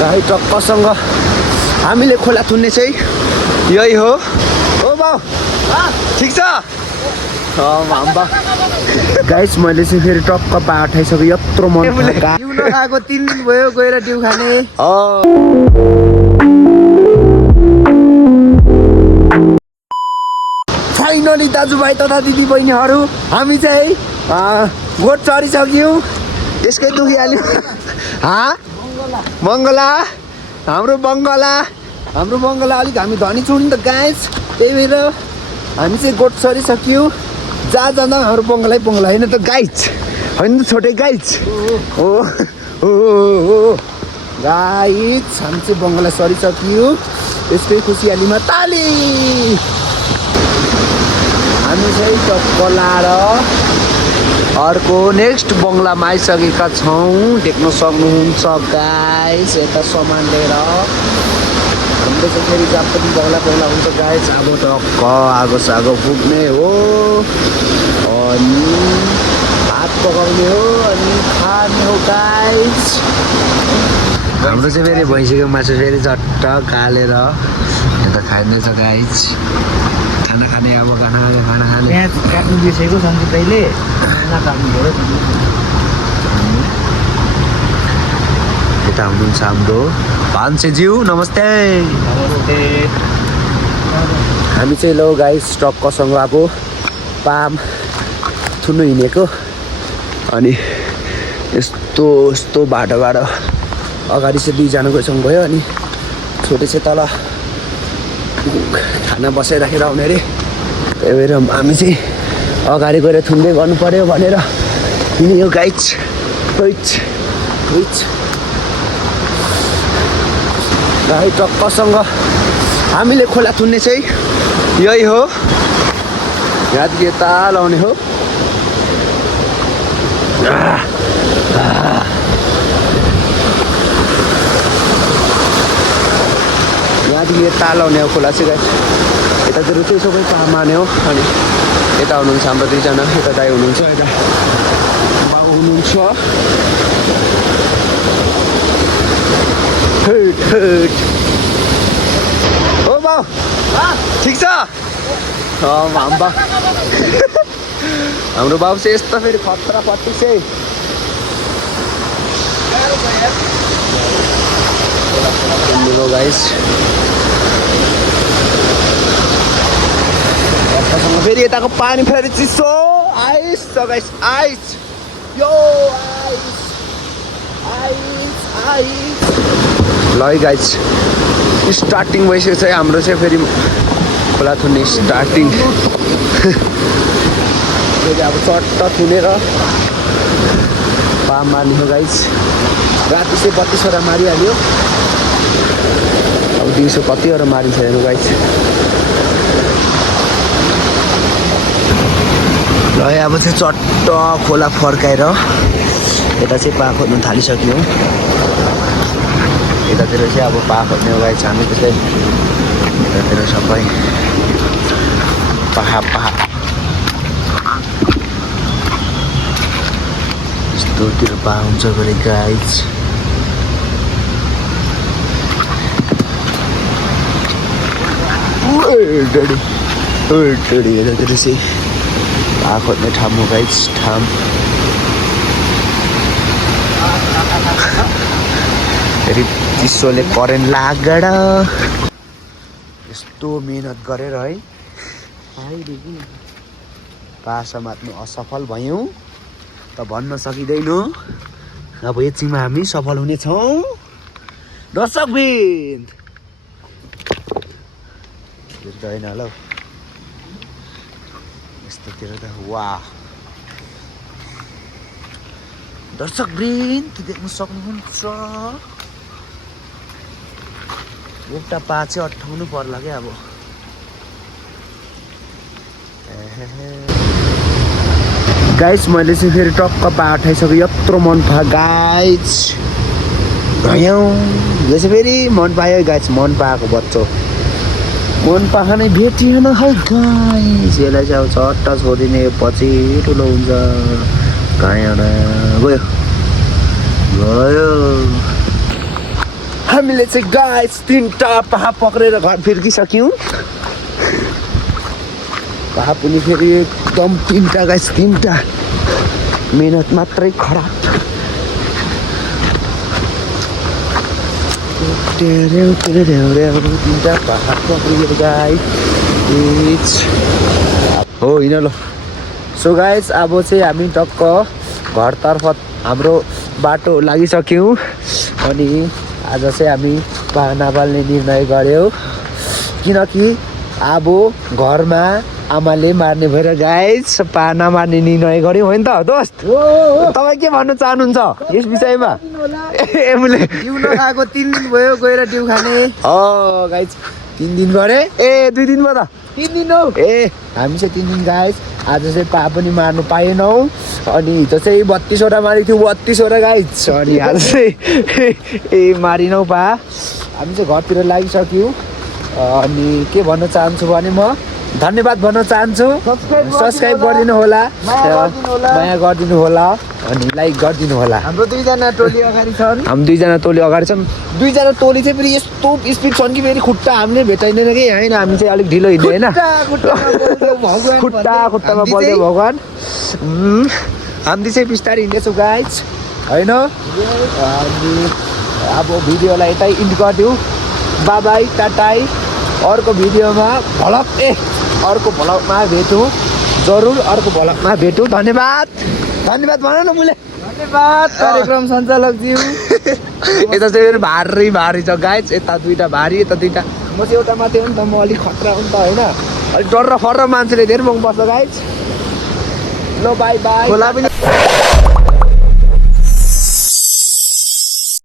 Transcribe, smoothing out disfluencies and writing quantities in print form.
भाइ टक्कसँग हामीले खोला थुन्ने चाहिँ यही हो। ओ बाउ ठिक छ गाइस, मैले चाहिँ फेरि टक्क पा उठाइसकेँ। यत्रो मन नखाएको 3 दिन भयो गएर डिउ खाने। फाइनली दाजुभाइ तथा दिदी बहिनीहरू हामी चाहिँ गोठ चढिसक्यौँ। यसकै दुखिहाल्यो बङ्गला हाम्रो बङ्गला अलिक हामी धनी छौँ नि त गाइस, त्यही भएर हामी चाहिँ गोठ चढिसक्यौँ। जहाँ जाँदा हाम्रो बङ्गला होइन त गाइस, होइन त छोटै गाइस हो गाइस। हामी चाहिँ बङ्गला सरिसक्यौँ। यसकै खुसियालीमा ताली। हामी चाहिँ टक्क लाएर अर्को नेक्स्ट बङ्गलामा आइसकेका छौँ। देख्न सक्नुहुन्छ गाइस, यता सामान लिएर हाम्रो चाहिँ फेरि जहाँ पनि बङ्गला हुन्छ गाइस। अब टक्क आगो फुक्ने हो अनि भात पकाउने हो अनि खाने हो गाइस। हाम्रो चाहिँ फेरि भइसक्यो मासु फेरि झट्ट कालेर यता खाइँदैछ गाइस। खाना खाने अब खाना खाने प्याज काट्नु बिर्सेको सङ्गीतले काट्नु पऱ्यो। यता हुनुहुन्छ हाम्रो भान्सेज्यू, नमस्ते। हामी चाहिँ लो गाइस टक्कसँग अब पाम थुन्नु हिँडेको अनि यस्तो बाटोबाट अगाडि चाहिँ 2जना गएसँग गयो अनि छोटे चाहिँ तल खाना बसाइराखेर आउने अरे। त्यही भएर हामी चाहिँ अगाडि गएर थुन्दै गर्नु पऱ्यो भनेर हिँड्यो गाइस। भाइ टक्कसँग हामीले खोला थुन्ने चाहिँ यही हो। यहाँदेखि यता लाउने हो। यहाँदेखि यता लाउने हो खोला चाहिँ गाइस। यतातिर चाहिँ सबै पामाने हो अनि यता हुनुहुन्छ हाम्रो 2जना, यता दाइ हुनुहुन्छ, यता बाउ हुनुहुन्छ। ओ बाउ ठिक छ हाम्रो बाउ चाहिँ यस्तो फेरि खतरा पट्टी चाहिँ गाइस। फेरि यताको पानी फेरि चिसो आइस छ गाइस, आइस यो आइस ल गाइस। स्टार्टिङ भइसकेको छ हाम्रो चाहिँ फेरि खोला थुन्ने स्टार्टिङ। फेरि अब चट्ट थुनेर पाम मार्ने हो गाइस। राति चाहिँ 32वटा मारिहाल्यो, अब दिउँसो कतिवटा मारिन्छ हेर्नु गाइस। ल अब चाहिँ चट्ट खोला फर्काएर यता चाहिँ पा खोज्नु थालिसक्यौँ। यतातिर चाहिँ अब पा खोज्ने हो गाइस। हामी त्यसै यतातिर सबै पाहा यस्तोतिर पा हुन्छ गरे गाइस। डडी यतातिर चाहिँ पा खोज्ने ठाउँ हो गाइस। फेरि चिसोले करेन्ट लागेर यस्तो मेहनत गरेर है पा समात्नु असफल भयौँ त भन्न सकिँदैन। अब एकछिनमा हामी सफल हुनेछौँ दर्शकबिन। होइन होला हौ यस्तोतिर त वाह दर्शकवृन्द देख्न सक्नुहुन्छ। एउटा पा चाहिँ अट्ठाउनु पर्ला क्या अब। गाइस मैले चाहिँ फेरि टक्क पा उठाइसकेँ। यत्रो मन पा गाइस भयौँ यो चाहिँ फेरि मन पायो गाइस। मन पाएको बच्चो मन पाखा नै भेटिएन है गाइस। यसलाई चाहिँ अब चट्ट छोडिदिने पछि ठुलो हुन्छ। कहाँ एउटा गयो हामीले चाहिँ गाइस 3टा पाहा पक्रेर घर फर्किसक्यौँ पाहा पनि फेरि एकदम 3टा गाइस 3टा मेहनत मात्रै खराब तिनवटा पाहा पक्रियो गाइस हो हिँड ल सो गाइस अब चाहिँ हामी टक्क घरतर्फ हाम्रो बाटो लागिसक्यौँ अनि आज चाहिँ हामी पाहा नपाल्ने निर्णय गऱ्यौँ किनकि अब घरमा आमाले मार्ने भएर गाइस पाहा नमार्ने निर्णय गऱ्यौँ होइन त दोस्त तपाईँ के भन्न चाहनुहुन्छ यस विषयमा एमुले डिउ नखाएको 3 दिन भयो गएर डिउ खाने गाइस 3 दिन गरे ए 2 दिन भयो त 3 दिन हो ए हामी चाहिँ 3 दिन गाइस आज चाहिँ पाहा पनि मार्नु पाएनौँ अनि हिजो चाहिँ 32 वटा मारेको थियो 32 वटा गाइस अनि आज चाहिँ ए मारिनौँ पाहा हामी चाहिँ घरतिर लागिसक्यौँ अनि के भन्न चाहन्छु भने म धन्यवाद भन्न चाहन्छु सब्सक्राइब गरिदिनु होला माया गरिदिनु होला अनि लाइक गरिदिनु होला हाम्रो 2 जना टोली अगाडि छन् हामी 2 जना टोली अगाडि छन् 2 जना टोली चाहिँ फेरि यस्तो स्पिड छन् कि फेरि खुट्टा हामीले भेटाइँदैन कि होइन हामी चाहिँ अलिक ढिलो हिँड्दैन होइन खुट्टामा बल्यो भगवान् हामी चाहिँ बिस्तारै हिँड्दैछौँ गाइस होइन अनि अब भिडियोलाई यतै इन्ड गरिदिउँ बाबाई टाटाई अर्को भिडियोमा अर्को भ्लगमा भेटौँ जरुर अर्को भ्लगमा भेटौँ धन्यवाद भन न मैले धन्यवाद कार्यक्रम सञ्चालकज्यू यता चाहिँ भारी छ गाइस यता 2टा भारी यता 2टा म चाहिँ एउटा मात्रै हो नि त म अलिक खतरा हो नि त होइन अलिक डर र फर मान्छेले धेरै मग बस्छ गाइस ल बाई बाई खोला पनि